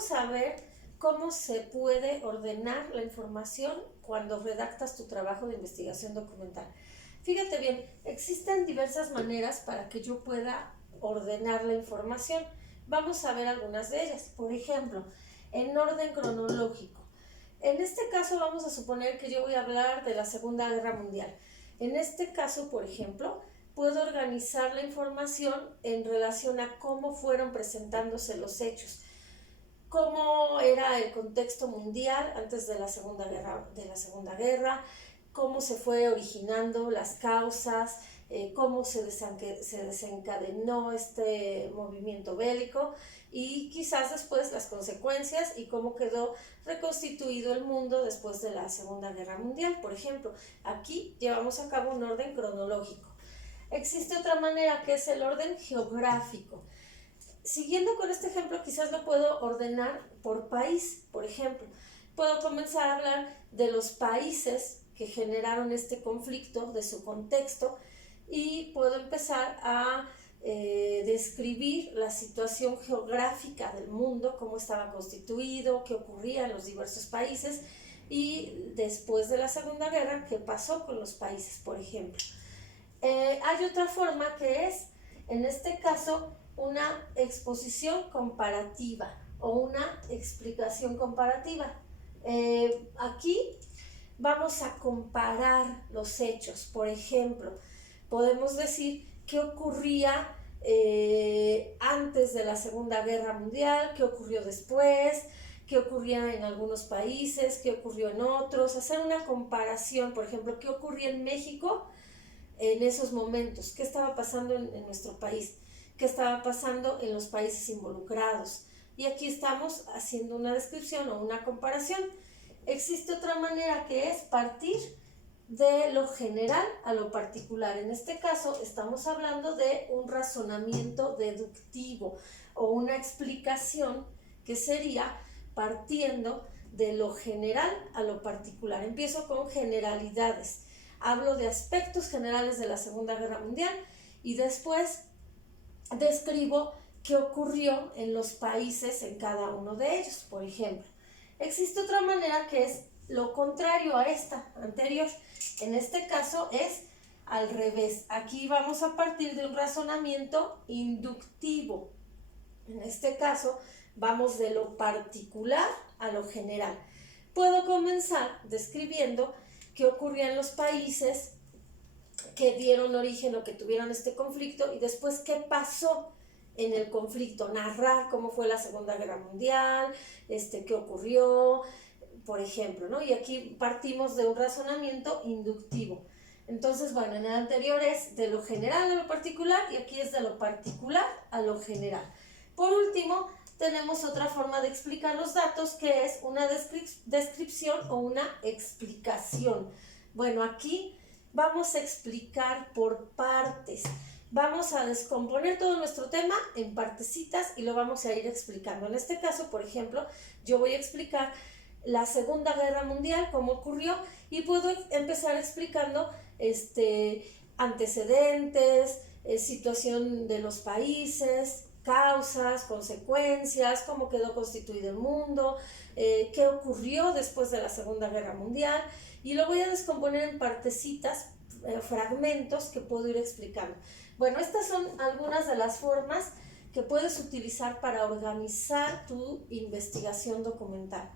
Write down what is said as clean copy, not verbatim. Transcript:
vamos a ver cómo se puede ordenar la información cuando redactas tu trabajo de investigación documental. Fíjate bien, existen diversas maneras para que yo pueda ordenar la información. Vamos a ver algunas de ellas. Por ejemplo, en orden cronológico. En este caso vamos a suponer que yo voy a hablar de la Segunda Guerra Mundial. En este caso, por ejemplo, puedo organizar la información en relación a cómo fueron presentándose los hechos, cómo era el contexto mundial antes de la Segunda Guerra, cómo se fue originando las causas, cómo se desencadenó este movimiento bélico y quizás después las consecuencias y cómo quedó reconstituido el mundo después de la Segunda Guerra Mundial. Por ejemplo, aquí llevamos a cabo un orden cronológico. Existe otra manera que es el orden geográfico. Siguiendo con este ejemplo, quizás lo puedo ordenar por país. Por ejemplo, puedo comenzar a hablar de los países que generaron este conflicto, de su contexto, y puedo empezar a describir la situación geográfica del mundo, cómo estaba constituido, qué ocurría en los diversos países y después de la Segunda Guerra, qué pasó con los países, por ejemplo. Hay otra forma que es, en este caso, una exposición comparativa o una explicación comparativa. Aquí vamos a comparar los hechos. Por ejemplo, podemos decir qué ocurría antes de la Segunda Guerra Mundial, qué ocurrió después, qué ocurría en algunos países, qué ocurrió en otros, hacer una comparación. Por ejemplo, qué ocurría en México en esos momentos, qué estaba pasando en nuestro país, qué estaba pasando en los países involucrados. Y aquí estamos haciendo una descripción o una comparación. Existe otra manera que es partir de lo general a lo particular. En este caso estamos hablando de un razonamiento deductivo o una explicación que sería partiendo de lo general a lo particular. Empiezo con generalidades. Hablo de aspectos generales de la Segunda Guerra Mundial y después describo qué ocurrió en los países en cada uno de ellos. Por ejemplo, existe otra manera que es lo contrario a esta anterior. En este caso es al revés. Aquí vamos a partir de un razonamiento inductivo. En este caso vamos de lo particular a lo general. Puedo comenzar describiendo qué ocurría en los países que dieron origen o que tuvieron este conflicto y después qué pasó en el conflicto, narrar cómo fue la Segunda Guerra Mundial, qué ocurrió, por ejemplo, ¿no? Y aquí partimos de un razonamiento inductivo. Entonces, bueno, en el anterior es de lo general a lo particular y aquí es de lo particular a lo general. Por último, tenemos otra forma de explicar los datos que es una descripción o una explicación. Bueno, aquí vamos a explicar por partes. Vamos a descomponer todo nuestro tema en partecitas y lo vamos a ir explicando. En este caso, por ejemplo, yo voy a explicar la Segunda Guerra Mundial, cómo ocurrió, y puedo empezar explicando antecedentes, situación de los países, causas, consecuencias, cómo quedó constituido el mundo, qué ocurrió después de la Segunda Guerra Mundial, y lo voy a descomponer en partecitas, fragmentos que puedo ir explicando. Bueno, estas son algunas de las formas que puedes utilizar para organizar tu investigación documental.